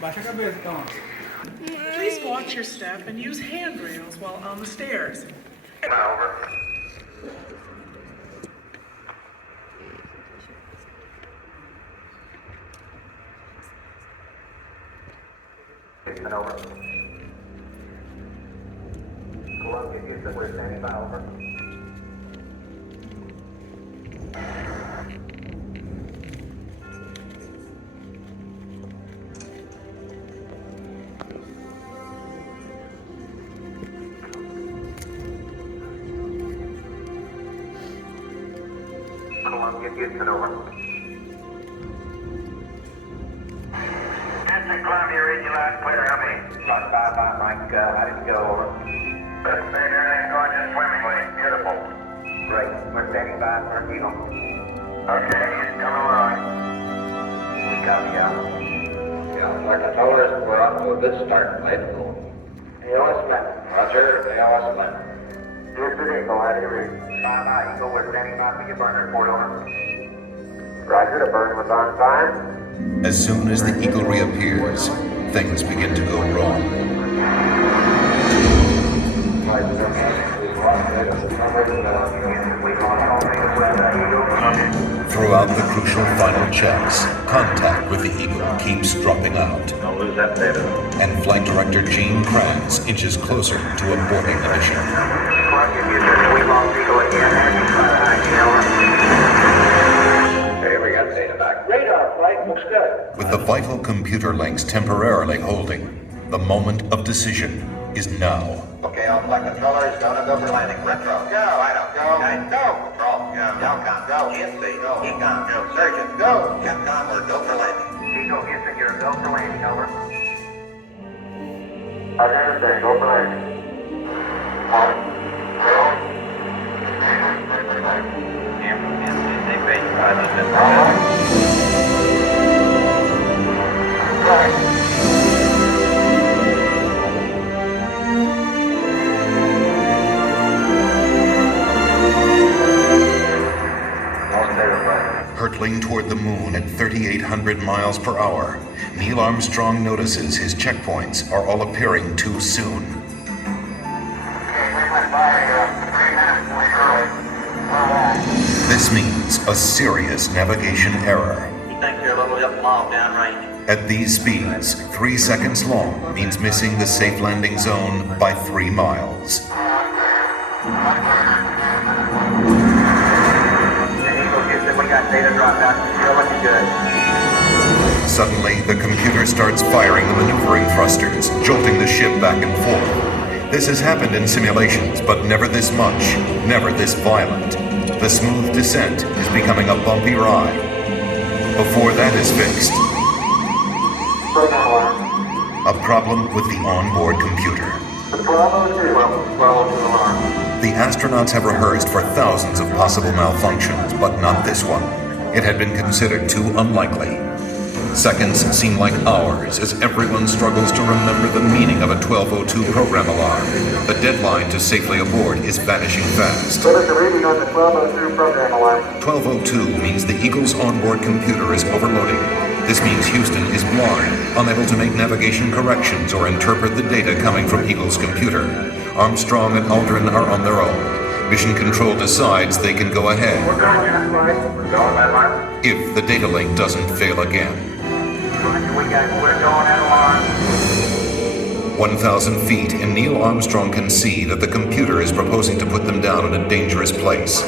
Baixa a cabeça, então. Please watch your step and use handrails while on the stairs. Over. Over. Columbia, Houston, we're standing by. Over. Columbia, Houston, over. Houston, Columbia, read you loud and clear. How many? About 5 by Mike. How did you go? Over. Good, man. Everything's going just swimmingly. Beautiful. Great. We're standing by for a Eagle. Okay, Houston, come along. We copy out. Yeah, like I told us, we're off to a good start. Late cool. AOS met. Roger, AOS met. Houston, Eagle, how do you read? Bye, Eagle, we're standing by for your burn report, over. Roger, the burn was on time. As soon as the Eagle reappears, things begin to go wrong. Throughout the crucial final checks, contact with the Eagle keeps dropping out. Don't lose that data. And Flight Director Gene Kranz inches closer to aborting the mission. Okay, we got data back. Radar flight looks good. With the vital computer links temporarily holding, the moment of decision is now. Okay, all flight controllers, go for landing. Retro. Go, I don't go. Guys, go. Control. Go. Delcom, go. ESC, go. Econ, go. Surgeon, go. Capcom, we're go for landing. Eagle, Houston, you're go for landing, over. I understand, go for landing. Hurtling toward the moon at 3,800 miles per hour, Neil Armstrong notices his checkpoints are all appearing too soon. This means a serious navigation error. You think you're a little bit long downrange? At these speeds, 3 seconds long means missing the safe landing zone by 3 miles. We got data dropout. You're looking good. Suddenly, the computer starts firing the maneuvering thrusters, jolting the ship back and forth. This has happened in simulations, but never this much, never this violent. The smooth descent is becoming a bumpy ride. Before that is fixed, a problem with the onboard computer. The astronauts have rehearsed for thousands of possible malfunctions, but not this one. It had been considered too unlikely. Seconds seem like hours as everyone struggles to remember the meaning of a 1202 program alarm. The deadline to safely aboard is vanishing fast. What is the reading on the 1202 program alarm? 1202 means the Eagle's onboard computer is overloading. This means Houston is blind, unable to make navigation corrections or interpret the data coming from Eagle's computer. Armstrong and Aldrin are on their own. Mission Control decides they can go ahead if the data link doesn't fail again. We're going at alarm. 1,000 feet, and Neil Armstrong can see that the computer is proposing to put them down in a dangerous place.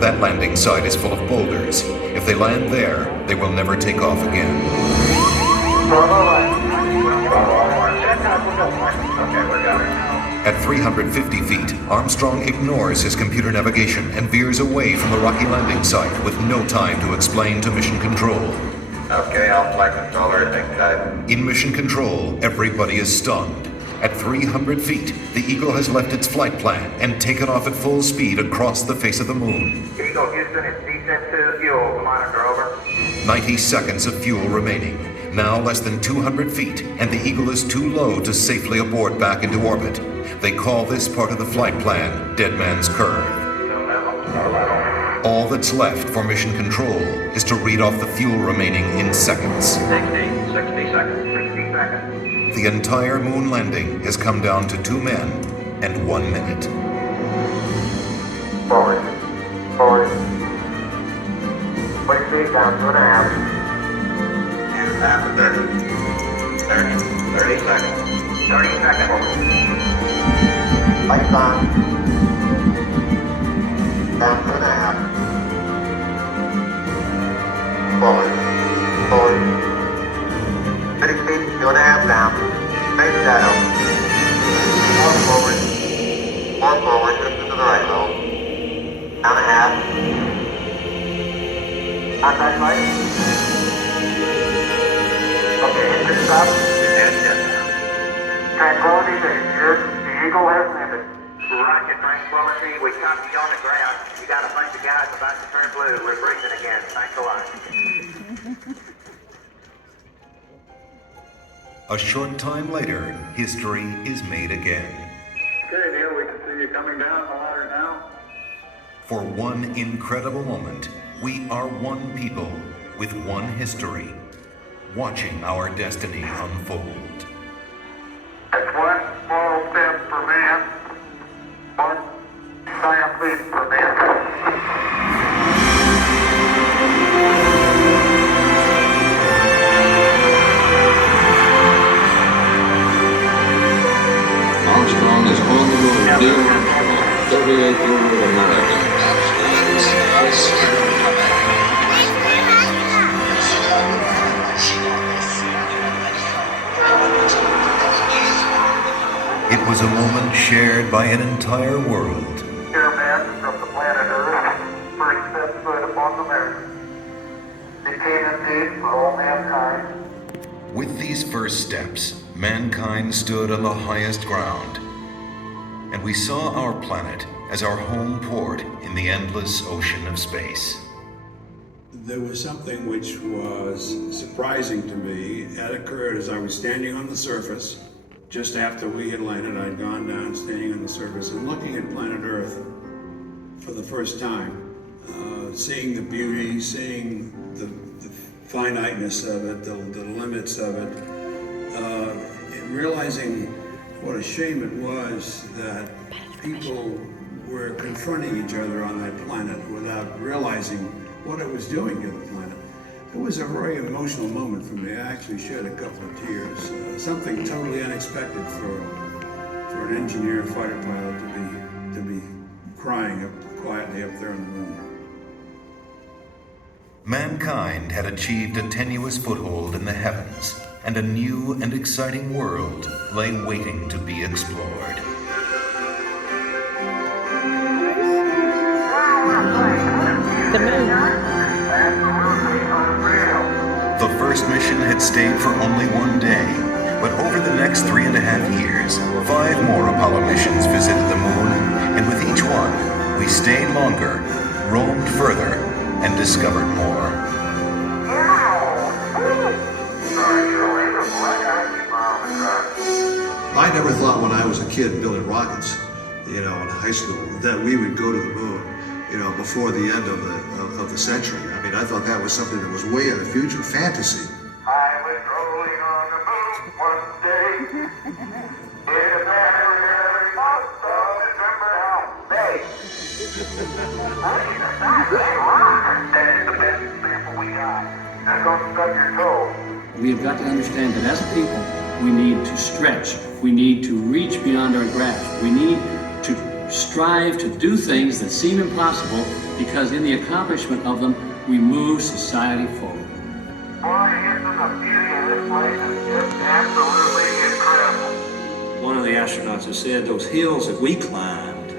That landing site is full of boulders. If they land there, they will never take off again. At 350 feet, Armstrong ignores his computer navigation and veers away from the rocky landing site with no time to explain to Mission Control. Okay, I'll flight control everything tight. In Mission Control, everybody is stunned. At 300 feet, the Eagle has left its flight plan and taken off at full speed across the face of the moon. Eagle Houston, it's descent to fuel. Monitor, over. 90 seconds of fuel remaining. Now less than 200 feet, and the Eagle is too low to safely abort back into orbit. They call this part of the flight plan Dead Man's Curve. All that's left for mission control is to read off the fuel remaining in seconds. 60 seconds. 60 seconds. The entire moon landing has come down to 2 men and 1 minute. Forward. Forward. 20 feet down, 2.5. And half of 30. 30. 30 seconds. 30 seconds. Lights on. Down 2.5. Forward. Forward. 30 feet, 2.5 down. Face shadow. 4 forward. 4 forward, just to the right, low. Down a half. Contact light. Okay, engine stop. Tranquility Base here. The Eagle has landed. Roger, Tranquility. We copy you on the ground. You got a bunch of guys about to turn blue. We're breathing again. Thanks a lot. A short time later, history is made again. Okay, Neil, we can see you coming down the ladder now. For one incredible moment, we are one people with one history, watching our destiny unfold. It's one small step for man, one giant leap for mankind. Armstrong is on the road, dear Armstrong, 38-year-old American. It was a moment shared by an entire world. Dear man from the planet Earth, first set foot upon the earth. It came indeed for all mankind. With these first steps, mankind stood on the highest ground, and we saw our planet as our home port in the endless ocean of space. There was something which was surprising to me. That occurred as I was standing on the surface. Just after we had landed, I'd gone down, standing on the surface and looking at planet Earth for the first time. Seeing the beauty, seeing the finiteness of it, the limits of it, and realizing what a shame it was that people were confronting each other on that planet without realizing what it was doing to the planet. It was a very emotional moment for me. I actually shed a couple of tears. Something totally unexpected for an engineer fighter pilot to be crying quietly up there on the moon. Mankind had achieved a tenuous foothold in the heavens, and a new and exciting world lay waiting to be explored. The moon. The first mission had stayed for only 1 day, but over the next 3.5 years, 5 more Apollo missions visited the moon, and with each one, we stayed longer, roamed further, and discovered more. I never thought when I was a kid building rockets, in high school, that we would go to the moon, before the end of the century. I mean, I thought that was something that was way in the future, fantasy. I was rolling on the moon one day. In a very month of December, May. That is the best example we got. Just don't stub your toe. We have got to understand that as a people, we need to stretch. We need to reach beyond our grasp. We need to strive to do things that seem impossible, because in the accomplishment of them, we move society forward. Boy, isn't the beauty of this place is just absolutely incredible. One of the astronauts has said those hills that we climbed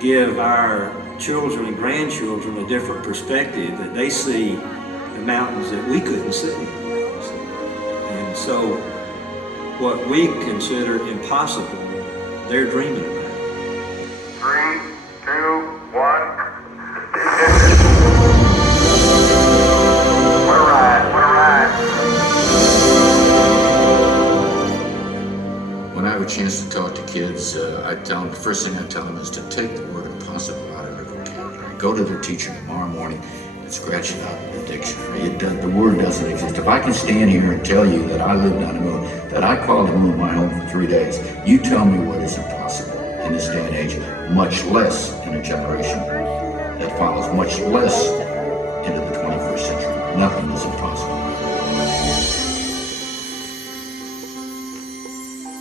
give our children and grandchildren a different perspective, that they see the mountains that we couldn't see. And so what we consider impossible, they're dreaming about. 3, 2, 1. What a ride, what a ride. When I have a chance to talk to kids, I tell them, the first thing I tell them is to take the word impossible out of their vocabulary. Go to their teacher tomorrow morning and scratch it out in the dictionary. The word doesn't exist. If I can stand here and tell you that I lived on the moon, that I called the moon my home for 3 days, you tell me what is impossible in this day and age, much less in a generation that follows, much less into the 21st century. Nothing is impossible.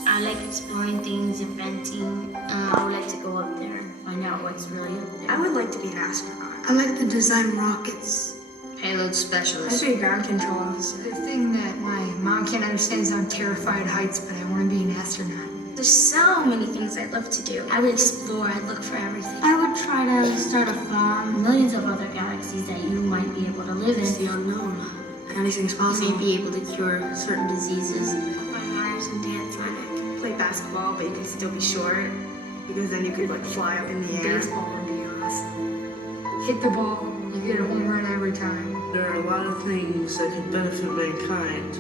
I like exploring things, inventing. I would like to go up there and find out what's really up there. I would like to be an astronaut. I like to design rockets. Payload specialist. I'd be a ground control officer. The thing that my mom can't understand is I'm terrified of heights, but I want to be an astronaut. There's so many things I'd love to do. I would explore, I'd look for everything. I would try to start a farm. Millions of other galaxies that you might be able to live in. It's the unknown. Anything's You possible. may be able to cure certain diseases. My Mars and dance on it. Play basketball, but you can still be short. Because then you could like fly up in the air. Baseball would be awesome. Hit the ball, you get a home run every time. There are a lot of things that could benefit mankind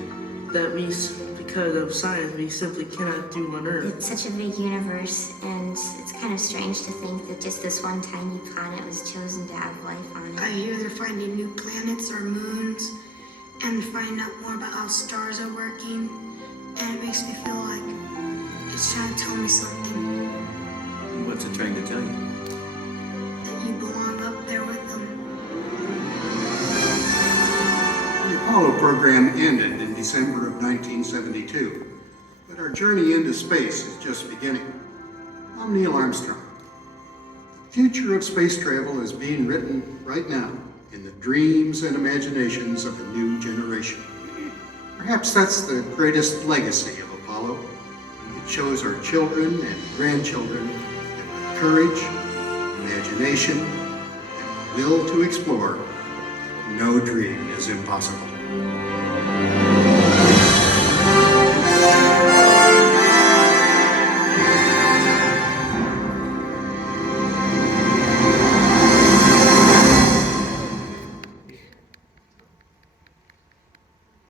that we, because of science, we simply cannot do on Earth. It's such a big universe, and it's kind of strange to think that just this one tiny planet was chosen to have life on I it. hear they're finding new planets or moons and finding out more about how stars are working. And it makes me feel like it's trying to tell me something. What's it trying to tell you? That you belong up there with them. The Apollo program ended in December of 1972, but our journey into space is just beginning. I'm Neil Armstrong. The future of space travel is being written right now in the dreams and imaginations of a new generation. Perhaps that's the greatest legacy of Apollo. It shows our children and grandchildren that with courage, imagination, and will to explore, no dream is impossible.